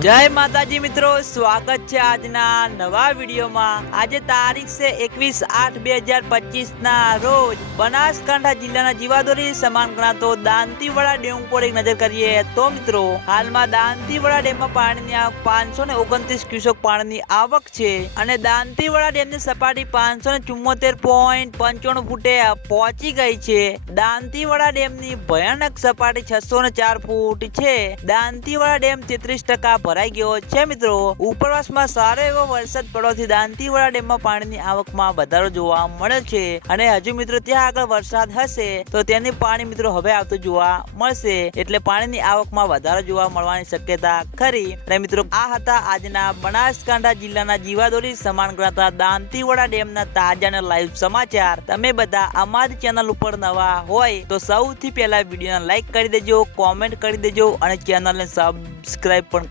જય માતાજી મિત્રો, સ્વાગત છે આજના નવા વિડીયોમાં. આજે તારીખ છે એકવીસ આઠ બે હજાર પચીસ ના રોજ બનાસકાંઠા જિલ્લાના જીવાદોરી સમાન ગણાતો દાંતીવાડા ડેમ પર એક નજર કરીએ તો મિત્રો, હાલમાં દાંતીવાડા ડેમમાં પાણીની આવક પાંચસો ને ઓગણત્રીસ ક્યુસેક પાણીની આવક છે અને દાંતીવાડા ડેમની સપાટી પાંચસો ને ચુમ્મોતેર પોઈન્ટ પંચાણું ફૂટે પહોંચી ગઈ છે. દાંતીવાડા ડેમની ભયાનક સપાટી છસો ને ચાર ફૂટ છે. દાંતીવાડા ડેમ તેત્રીસ ટકા ભરાઈ ગયો છે મિત્રો, ઉપરવાસમાં સારો એવો વરસાદ પડવાથી દાંતીવાડા ડેમમાં પાણીની આવકમાં વધારો જોવા મળે છે અને હજુ મિત્રો ત્યાં આગળ વરસાદ હશે તો તેની પાણી મિત્રો હવે આવતું જોવા મળશે. એટલે પાણીની આવકમાં વધારો જોવા મળવાની શક્યતા ખરી. અને મિત્રો, આ હતા આજના બનાસકાંઠા જિલ્લાના જીવાદોરી સમાન ગણાતા દાંતીવાડા ડેમના તાજા અને લાઈવ સમાચાર. તમે બધા અમારી ચેનલ ઉપર નવા હોય તો સૌથી પહેલા વિડીયોને લાઈક કરી દેજો, કોમેન્ટ કરી દેજો અને ચેનલને સબસ્ક્રાઇબ પણ